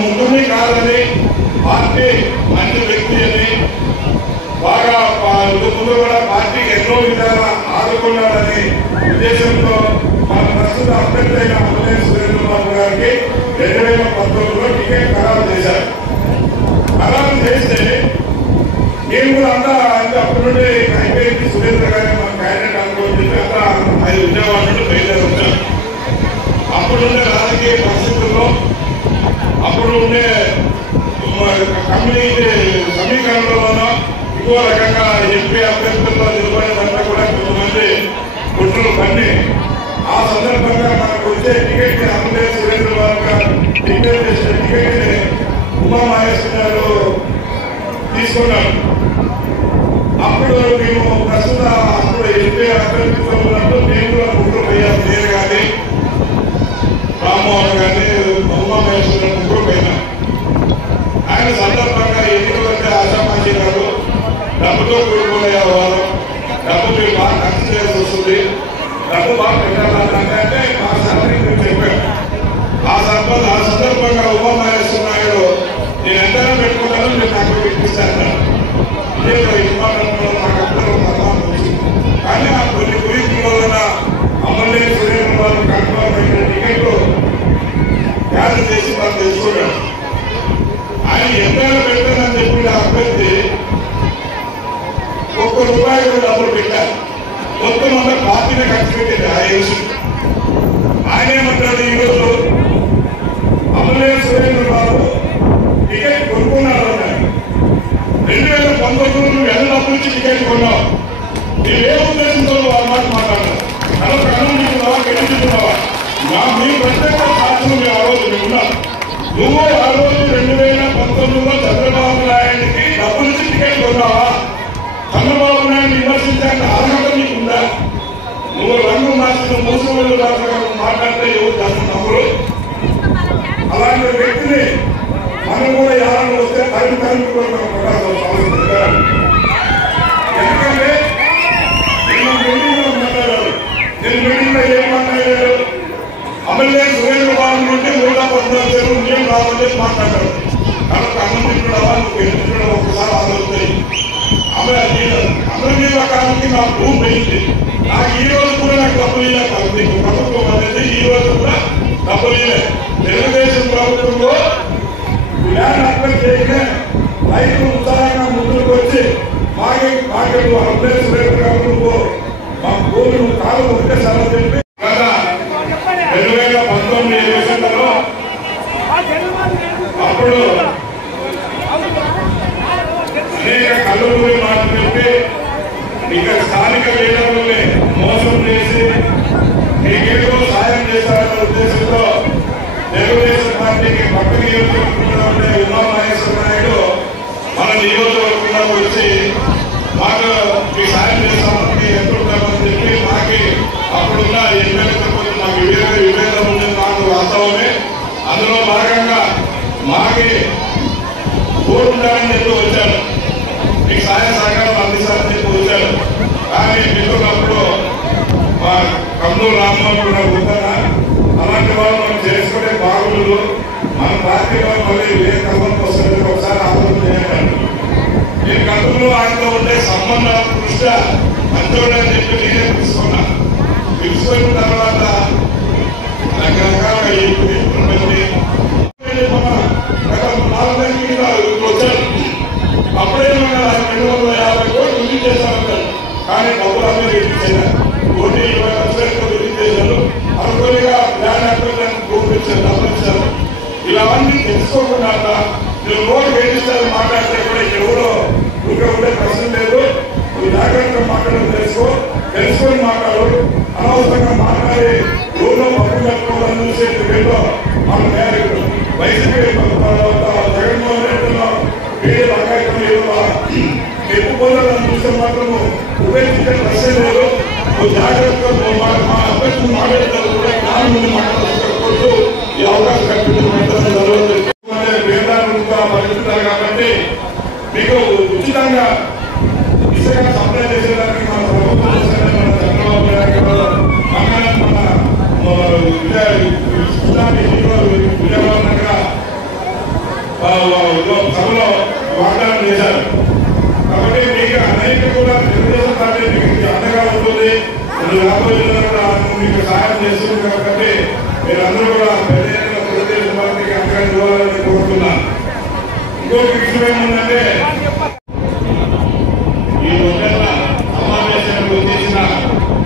ముగ్గురిని కాదని పార్టీ మంచి వ్యక్తి అని బాగా ముందు కూడా పార్టీకి ఎన్నో విధాలా ఆదుకున్నాడని ఉద్దేశంతో మన ప్రస్తుత అభ్యర్థి అయిన అమలేని సురేంద్ర బాబు గారికి 2019లో టికెట్ ఖరారు చేశారు. ఖరారు చేస్తే నేను కూడా అంతా అప్పటి నుండి అయిపోయింది సురేంద్ర గారిని మన క్యాండిడేట్ అనుకోని అంతా 5 విజయవాడ నుండి బయలుదేరి వచ్చాను. అప్పుడుండే రాజకీయ పరిస్థితుల్లో అప్పుడు ఉండే కమ్యూనిటీ సమీకరణలోనూ ఇంకో రకంగా ఎంపీ అభ్యర్థుల్లో నిలబడినంతా కూడా కొంతమంది కుట్రలు పన్ని ఆ సందర్భంగా మనకు వచ్చే టికెట్ అమలే సురేంద్ర బాబు గారు డిక్లేర్ చేసిన టికెట్ ని ఉమామహేశ్వర గారు తీసుకున్నాడు. అప్పుడు మేము ప్రస్తుత అప్పుడు ఎంపీ అభ్యర్థులు ఉన్నప్పుడు మేము కూడా ముగ్గురు పోయాం. నేను కానీ రామ్మోహన్ గారిని ఉమామహేశ్వర ముగ్గురు పోయినా. ఆయన సందర్భంగా ఎన్నికలంటే ఆశామాజీ గారు డబ్బుతో కూడుకునే వ్యవహారం, డబ్బు మీరు బాగా ఖర్చు చేయాల్సి వస్తుంది, డబ్బు బాగా పెట్టాలంటే మా సార్ని మేము చెప్పాము. ఆ సందర్భంగా ఉమామహేశ్వర నాయుడు నేను ఎంతైనా పెట్టుకుంటాను, నేను నాకు ఇప్పిస్తాను. ఇదే ఇవ్వడంలో నాకు అందరూ మతం వచ్చింది. కానీ ఆ కొన్ని గురించి వలన అమలేని సురేంద్ర బాబు కన్ఫర్మ్ అయిన టికెట్లు క్యాన్సిల్ చేసి మనం తెలుసుకున్నాడు. ఆయన ఎంతైనా పెట్టానని చెప్పిన అభ్యర్థి ₹1 కూడా డబ్బులు పెట్టారు. మొత్తం అంతా పార్టీనే ఖర్చు పెట్టింది. ఆ యోచన ఆయన ఏమంటాడు, ఈరోజు అమలేని సురేంద్ర బాబు టికెట్ కొనుక్కున్నాడు అన్నాడు. 2019 నువ్వు ఎంత డబ్బులు ఇచ్చి టికెట్ కొన్నావు, నీవే ఉద్దేశంతో వాళ్ళ మాట మాట్లాడారు. కనుక అనుకుంటున్నావా, గెలుచుకున్నావా? మీ ప్రత్యేక సాక్షులు మేము ఆ రోజు ఉన్నాం. నువ్వు ఆ రోజు 2019లో చంద్రబాబు నాయుడికి డబ్బులు ఇచ్చి టికెట్ కొన్నావా? చంద్రబాబు నాయుడు విమర్శించాలని అర్హత నీకుందా? నువ్వు రంగు మార్చిన మూసలు మాట్లాడితే ఎవరు దాన్ని నమ్మరు. అలాంటి వ్యక్తిని మనం కూడా ఎవరైనా వస్తే తల్లి కొట్టాల్సిన ఎందుకంటే నేను మీటింగ్లో మాట్లాడారు. నేను మీటింగ్లో ఏం మాట్లాడారు, అమలేని సురేంద్ర బాబు నుండి 114 నేను రావాలని మాట్లాడారు. కాబట్టి అమర్నించడమా నువ్వు గెలిపించడం ఒకసారి ఆలోచన. అమరకానికి నా భూమి పోయింది. నాకు ఈ రోజు కూడా నాకు డబ్బులు ఇవ్వలేదు. ప్రభుత్వం అనేది ఈ రోజు కూడా డబ్బులు ఇవ్వలేదు. తెలుగుదేశం ప్రభుత్వంలో ల్యాండ్ అప్లై చేయగానే రైతులు ఉత్సాహంగా ముందుకు వచ్చి మాకే అమలేని సురేంద్ర గారు నువ్వు మా భూమి నువ్వు కాలం ఒకటేసారి చెప్పి 2019 ఎలక్షన్లలో అప్పుడు అనేక కళ్ళూరి మాటలు చెప్పి ఇక్కడ స్థానిక లీడర్లని మోసం చేసి మీకేదో సాయం చేశారనే ఉద్దేశంతో తెలుగుదేశం పార్టీకి పక్క నియోజకవర్గంలో ఉండే ఉమామహేశ్వర నాయుడు మన నియోజకవర్గంలో వచ్చి మాకు మీ సాయం చేస్తామని ఎదుర్కొంటామని చెప్పి మాకి అప్పుడున్న ఎమ్మెల్యేతో కొంచెం మాకు విభేదం ఉండేది. నాకు వాస్తవమే. అందులో భాగంగా మాకి కోరుకుంటారని చెప్పి వచ్చాను. మీకు సహాయ సహకారం అందిస్తారని చెప్పి వచ్చాను. కానీ మిత్రులప్పుడు మా కమ్మూరు రామ్మోహన్ కూడా ఉంటారా, అలాంటి వాళ్ళు మనం చేసుకునే బాగుండదు. మన పార్టీలో మళ్ళీ ఏ కర్మకు వస్తుంది ఒకసారి ఆలోచన చేయాలి. నేను గతంలో ఆయనతో ఉండే సంబంధాల దృష్ట్యా మంచోడని చెప్పి నేనే తెలుసుకున్న తర్వాత రకరకాల వచ్చాను. అప్పుడేమన్నా 250 కోట్లు వృద్ధి చేశానంటారు. కానీ డబ్బులు అన్నీ చేశారు. 1,20,00,000 వృద్ధి చేశారు. అనుకోనిగా ల్యాండ్ అక్విజిషన్ చూపించారు, డబ్బులు ఇచ్చారు. ఇలావన్నీ తెలుసుకోకుండా మీరు రోడ్డు వేధిస్తారని మాట్లాడితే కూడా ఎవరో ఇంకా ఉండే ప్రశ్న లేదు. నువ్వు జాగ్రత్తగా మాట్లాడడం తెలుసుకొని మాట్లాడు. అనవసరంగా మాట్లాడి రోడ్లో పప్పు కట్టుకోవాలని చూసే వీళ్ళు మన నాయకుడు వైసీపీ జగన్మోహన్ రెడ్డిలో వీళ్ళు ఎక్కువ పోవాలని చూసే మాత్రము ఉపయోగించే ప్రశ్న లేదు. నువ్వు జాగ్రత్తగా మా అభ్యర్థులు మాట్లాడతారు కూడా జ్ఞానం ముందు మాట్లాడుతూ ఈ అవకాశం కల్పించడం జరుగుతుంది. పరిస్థితులు కాబట్టి మీకు ఉచితంగా ఇసుక సప్లై చేసేదానికి మన ప్రభుత్వం చంద్రబాబు గారు విజయవాడ దగ్గర సభలో వాగ్దానం చేశారు. కాబట్టి మీకు అనేక కూడా తెలుగుదేశం పార్టీ మీకు అండగా ఉంటుంది, రాబోయే కూడా మీకు సహాయం చేస్తుంది. కాబట్టి మీరందరూ కూడా పెద్ద ఎత్తున తెలుగుదేశం పార్టీకి అండగా ఇవ్వాలని కోరుతున్నాను. ఇంకొక విషయం ఏముందంటే ఈ ఒడ్డెల సమావేశానికి వచ్చేసిన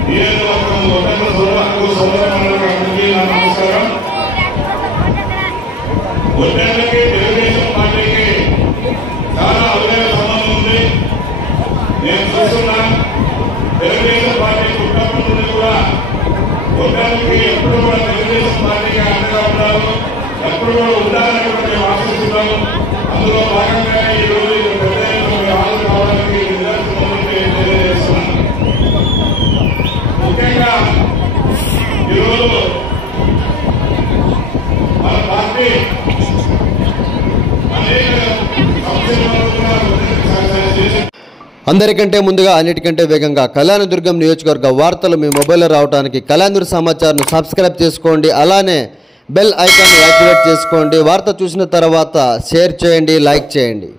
నియోజకవర్గం ఒడ్డెల సోదరులందరికీ నా నమస్కారం. ఒడ్డెలకి తెలుగుదేశం పార్టీకి చాలా అవగాహన సంబంధం ఉంది. నేను చూస్తున్నా తెలుగుదేశం పార్టీ కుటుంబం నుండి కూడా ఒడ్డెలకి ఎప్పుడు కూడా తెలుగుదేశం పార్టీకి అండగా ఉన్నారు, ఎప్పుడు కూడా ఉండాలని కూడా మేము ఆశిస్తున్నాము. అందులో భాగంగానే ఈ రోజు పెద్ద ఎత్తున హాజరు కావడానికి తెలియజేస్తున్నాను. ముఖ్యంగా ఈరోజు మన పార్టీ అందరికంటే ముందుగా అన్నిటికంటే వేగంగా కళ్యాణదుర్గం నియోజకవర్గ వార్తలు మీ మొబైల్లో రావడానికి కళ్యాణదుర్గ సమాచారం సబ్స్క్రైబ్ చేసుకోండి. అలానే బెల్ ఐకాన్ యాక్టివేట్ చేసుకోండి. వార్త చూసిన తర్వాత షేర్ చేయండి, లైక్ చేయండి.